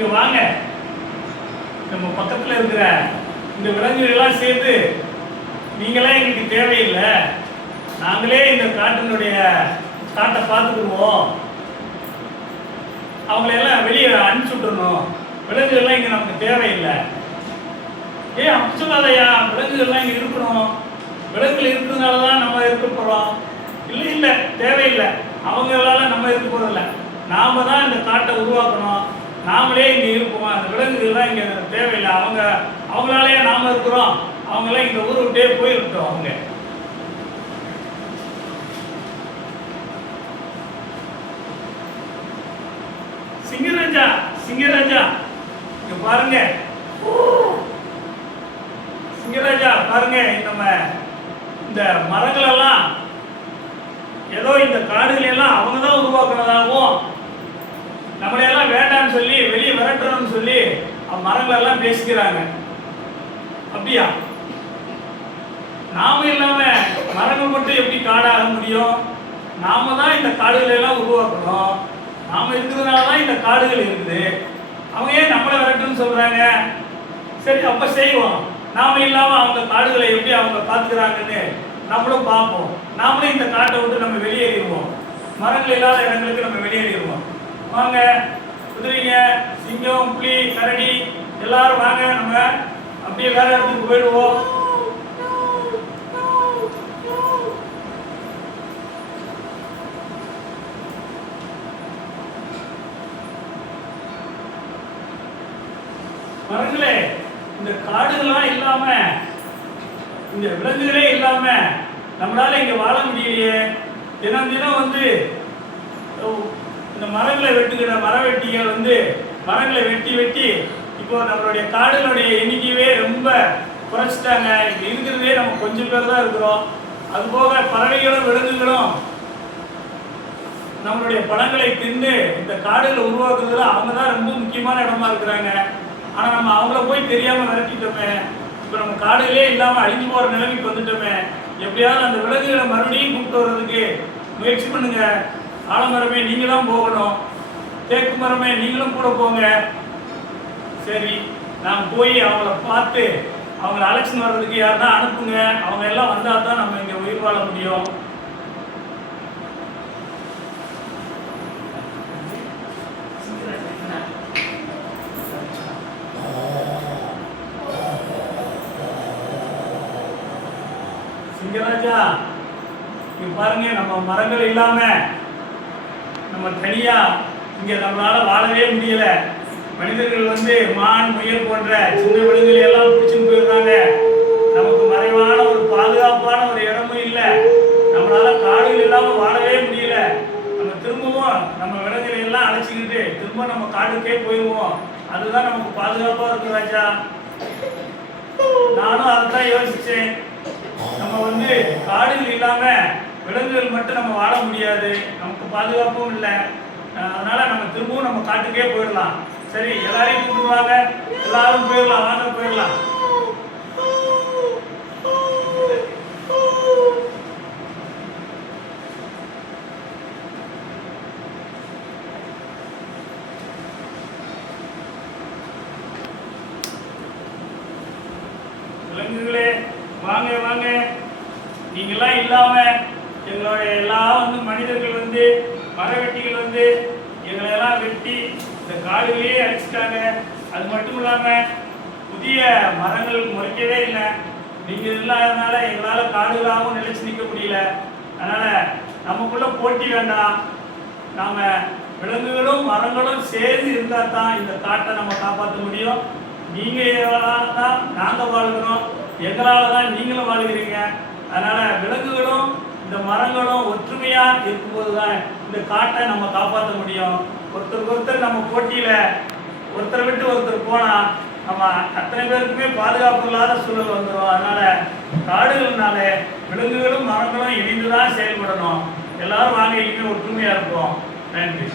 இங்க வாங்க, நம்ம பக்கத்துல இருக்கிற இந்த விலங்குகள் எல்லாம் சேர்த்து நீங்களே எங்களுக்கு தேவையில்லை, நாங்களே இந்த காட்டை பார்த்துக்குவோம், அவங்களையெல்லாம் வெளியே அனுப்பிச்சு விட்டுறணும், விலங்குகள்லாம் இங்கே நமக்கு தேவையில்லை. ஏன் அப்படி சொல்லாதையா, விலங்குகள்லாம் இங்கே இருக்கணும், விலங்குகள் இருக்கிறதுனால தான் நம்ம இருக்க போகிறோம். இல்லை இல்லை, தேவையில்லை, அவங்களால நம்ம இருக்க போகிறதில்ல, நாம் தான் இந்த காட்டை உருவாக்கணும், நாமளே இங்கே இருப்போம், அந்த விலங்குகள்லாம் இங்கே தேவையில்லை, அவங்களாலேயே நாம் இருக்கிறோம், அவங்களாம் இந்த ஊரை விட்டே போயிருக்கட்டும். அவங்க சிங்கராஜா இங்க பாருங்க, சிங்கராஜா பாருங்க, நம்ம இந்த மரங்கள் எல்லாம் ஏதோ இந்த காடுகள் எல்லாம் அவங்க தான் உருவாக்குறதாகவும் நம்மளையெல்லாம் வேண்டாம்னு சொல்லி வெளியே விரட்டுறோம்னு சொல்லி மரங்கள் எல்லாம் பேசிக்கிறாங்க. அப்படியா? நாம இல்லாம மரங்கள் மட்டும் எப்படி காடாக முடியும்? நாம தான் இந்த காடுகளை எல்லாம் உருவாக்கணும், நாம இருக்கிறதுனால தான் இந்த காடுகள் இருக்குது. அவங்க ஏன் நம்மளை விரட்டுன்னு சொல்றாங்க? சரி, அப்ப செய்வோம். நாம இல்லாம அவங்க காடுகளை எப்படி அவங்க பாத்துக்கிறாங்கன்னு நம்மளும் பார்ப்போம். நாமளும் இந்த காட்டை விட்டு நம்ம வெளியேறிடுவோம், மரங்கள் இல்லாத இடங்களுக்கு நம்ம வெளியேறிடுவோம். வாங்க குதிரைங்க, சிங்கம், புலி, கரடி எல்லாரும் வாங்க, நம்ம அப்படியே வேற இடத்துக்கு போயிடுவோம். மரங்களே, இந்த காடுகள்லாம் இல்லாம, இந்த விலங்குகளே இல்லாம நம்மளால இங்க வாழ முடியலையே. தினம் தினம் வந்து இந்த மரங்களை வெட்டுகிற மரவெட்டிகள் வந்து மரங்களை வெட்டி வெட்டி இப்போ நம்மளுடைய காடுகளுடைய எண்ணிக்கையே ரொம்ப குறைச்சிட்டாங்க. இங்க இருக்கிறதே நம்ம கொஞ்சம் பேர் தான் இருக்கிறோம். அதுபோக பறவைகளும் விலங்குகளும் நம்மளுடைய பழங்களை தின்னு இந்த காடுகளை உருவாக்குறதுல அவங்க தான் ரொம்ப முக்கியமான இடமா இருக்கிறாங்க. ஆனா நம்ம அவங்கள போய் தெரியாம விரட்டிட்டோமே, இப்ப நம்ம காடுகளே இல்லாம அழிஞ்சு போற நிலைமைக்கு வந்துட்டோமே. எப்படியாவது அந்த விலங்குகளை மறுபடியும் கூப்பிட்டு வர்றதுக்கு முயற்சி பண்ணுங்க. ஆலமரமே நீங்க தான் போகணும், தேக்கு மரமே நீங்களும் கூட போங்க. சரி, நாம் போய் அவங்கள பார்த்து அவங்கள அழைச்சின்னு வர்றதுக்கு யாருன்னா அனுப்புங்க. அவங்க எல்லாம் வந்தா தான் நம்ம இங்க உயிர் வாழ முடியும். சிங்கராஜா இங்க பாருங்க, நம்ம மரங்கள் இல்லாம நம்ம தனியா இங்க நம்மளால வாழவே முடியல. மனிதர்கள் வந்து மான், முயல் போன்ற சின்ன விலங்குகளை எல்லாம் பிடிச்சுன்னு போயிடுறாங்க. நமக்கு மறைவான ஒரு பாதுகாப்பான ஒரு இடமும் இல்லை. நம்மளால காடுகள் இல்லாம வாழவே முடியல. நம்ம திரும்பவும் நம்ம விலங்குகளை எல்லாம் அழைச்சிக்கிட்டு திரும்ப நம்ம காடுக்கே போயிடுவோம். அதுதான் நமக்கு பாதுகாப்பா இருக்கு ராஜா. நானும் அதைத்தான் யோசிச்சேன். நம்ம வந்து காடுகள் இல்லாம விலங்குகள் மட்டும் நம்ம வாழ முடியாது, நமக்கு பாதுகாப்பும் இல்லை. அதனால நம்ம திரும்பவும் நம்ம காட்டுக்கே போயிடலாம். சரி, எல்லாரையும் கூப்பிடுவாங்க, எல்லாரும் போயிடலாம், வாங்க போயிடலாம். விலங்குகளே வாங்க வாங்க, நீங்கெல்லாம் இல்லாம எங்களுடைய எல்லாம் வந்து மனிதர்கள் வந்து மரவெட்டிகள் வந்து எங்களை எல்லாம் வெட்டி இந்த காடுகளையே அழிச்சிட்டாங்க. அது மட்டும் இல்லாம புதிய மரங்கள் முளைக்கவே இல்லை. நீங்க இல்லாதனால எங்களால காடுகளாகவும் நிலைச்சு நிற்க முடியல. அதனால நமக்குள்ள போட்டி வேண்டாம். நாம விலங்குகளும் மரங்களும் சேர்ந்து இருந்தா தான் இந்த காட்டை நம்ம காப்பாற்ற முடியும். நீங்க தான் நாங்க வாழ்கிறோம், எங்களால தான் நீங்களும் வாழ்கிறீங்க. அதனால விலங்குகளும் இந்த மரங்களும் ஒற்றுமையா இருக்கும்போது தான் இந்த காட்டை நம்ம காப்பாற்ற முடியும். ஒருத்தருக்கு ஒருத்தர் நம்ம போட்டியில ஒருத்தரை விட்டு ஒருத்தர் போனா நம்ம அத்தனை பேருக்குமே பாதுகாப்பு இல்லாத சூழல் வந்துடும். அதனால காடுகள்னால விலங்குகளும் மரங்களும் இணைந்துதான் செயல்படணும். எல்லாரும் வாங்க, இனிமே ஒற்றுமையா இருப்போம். நன்றி.